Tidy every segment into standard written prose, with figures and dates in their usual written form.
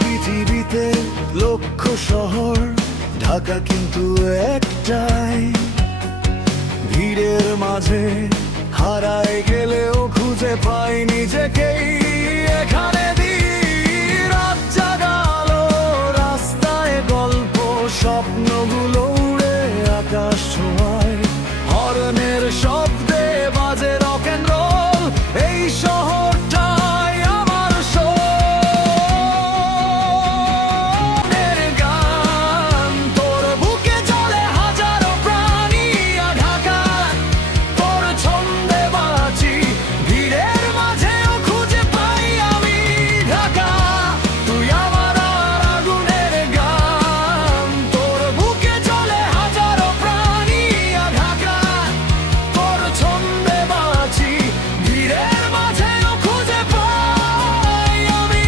পৃথিবীতে লক্ষ শহর, ঢাকা কিন্তু একটাই। ভিড়ের মাঝে হারায় গেলেও খুঁজে পাই নিজেকেই এখানে। রাত জাগালো রাস্তায় গল্প, স্বপ্নগুলো উড়ে আকাশ ছোঁয়ায়। হর্নের শব্দে বাজে রক এন্ড রোল, এই শহরটাই আমার সোনের গান। তোর বুকে চলে হাজারো প্রাণী, ঢাকা তোর ছন্দে বাঁচি। ভিড়ের মাঝেও খুঁজে পাই আমি ঢাকা, তুই আমার আগুনের গান। তোর বুকে চলে হাজারো প্রাণী, ঢাকা তোর ছন্দে বাঁচি। ভিড়ের মাঝেও খুঁজে পাই আমি।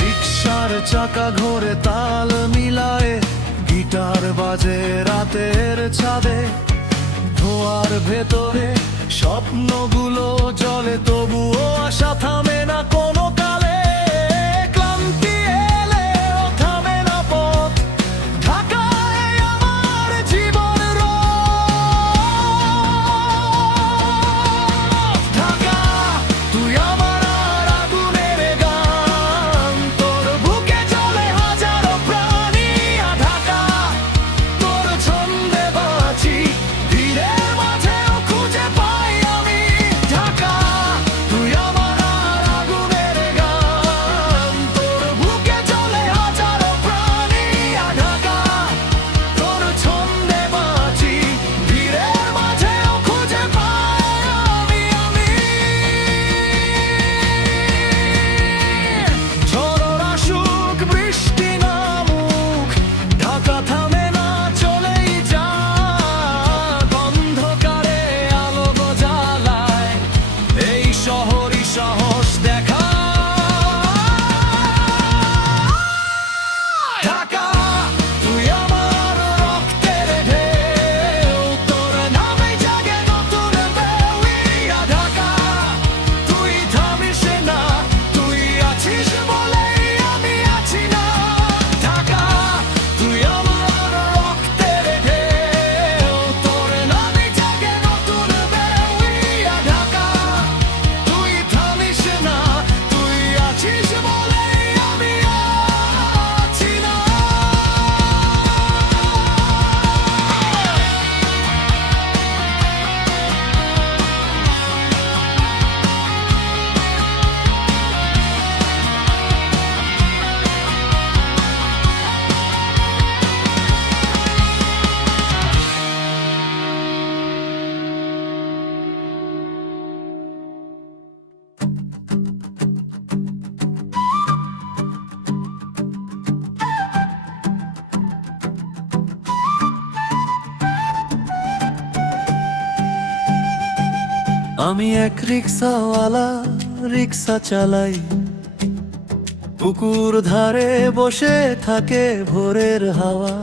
রিকশার চাকা ঘোরে তাল মিলায়, গিটার বাজে রাতের ছাদে। ধোঁয়ার ভেতরে স্বপ্নগুলো জ্বলে, তবুও আশা থামে না কোনো কালে। ক্লান্তি এলেও থামে না পথ, ঢাকায় আমার জীবন রথ। ঢাকা তুই আমার আগুনের গান, তোর বুকে চলে হাজারো প্রাণী। ঢাকা তোর ছন্দে বাঁচি, ভিড়ের মাঝেও খুঁজে পাই আমি ঢাকা, তুই আমার আগুনের গান। তোর বুকে চলে হাজারো প্রাণী, ঢাকা তোর ছন্দে বাঁচি। ভিড়ের মাঝেও খুঁজে পাই আমি। ঝড় আসুক বৃষ্টি নামুক, ঢাকা থামে না, চলেই যা। অন্ধকারে আলো জ্বালায়, এই শহরই সাহস দেখায়। ঢাকা তুই আমার রক্তের ঢেউ, তোর নামে জাগে নতুন বেউইয়া। ঢাকা তুই থামিস না, তুই আছিস বলেই আমি আছি না। ঢাকা তুই আমার রক্তের ঢেউ, তোর নামে জাগে নতুন বেউইয়া। ঢাকা তুই থামিস না, তুই আছিস বলেই আমি আছি না। আমি এক রিক্সাওয়ালা, রিক্সা চালাই। পুকুর ধারে বসে থাকে ভোরের হাওয়া।